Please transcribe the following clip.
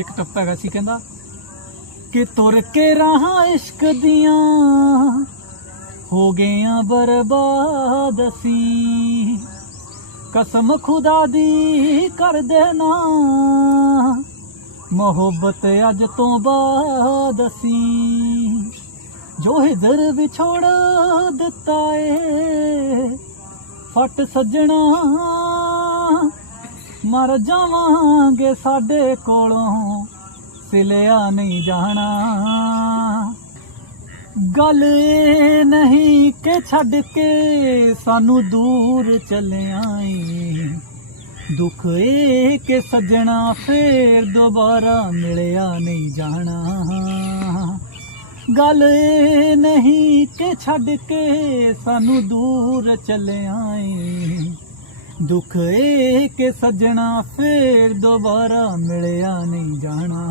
एक टप्पा हैगा सी कहंदा कि तुर के राहां इश्क दियां हो गया बर्बाद असी कसम खुदा दी कर देना मोहब्बत अज तो बाद असी जो हिजर विछोड़ दिता है फट सजना मर जावांगे साडे कोलों सिलिया नहीं जाना गल ये नहीं कि छड़ के सानू दूर चले आए दुख ये कि सजना फिर दोबारा मिलिया नहीं जाना गल ये नहीं कि छड़ के सानू दूर चले आए दुख ये कि सजना फिर दोबारा मिलिया नहीं जाना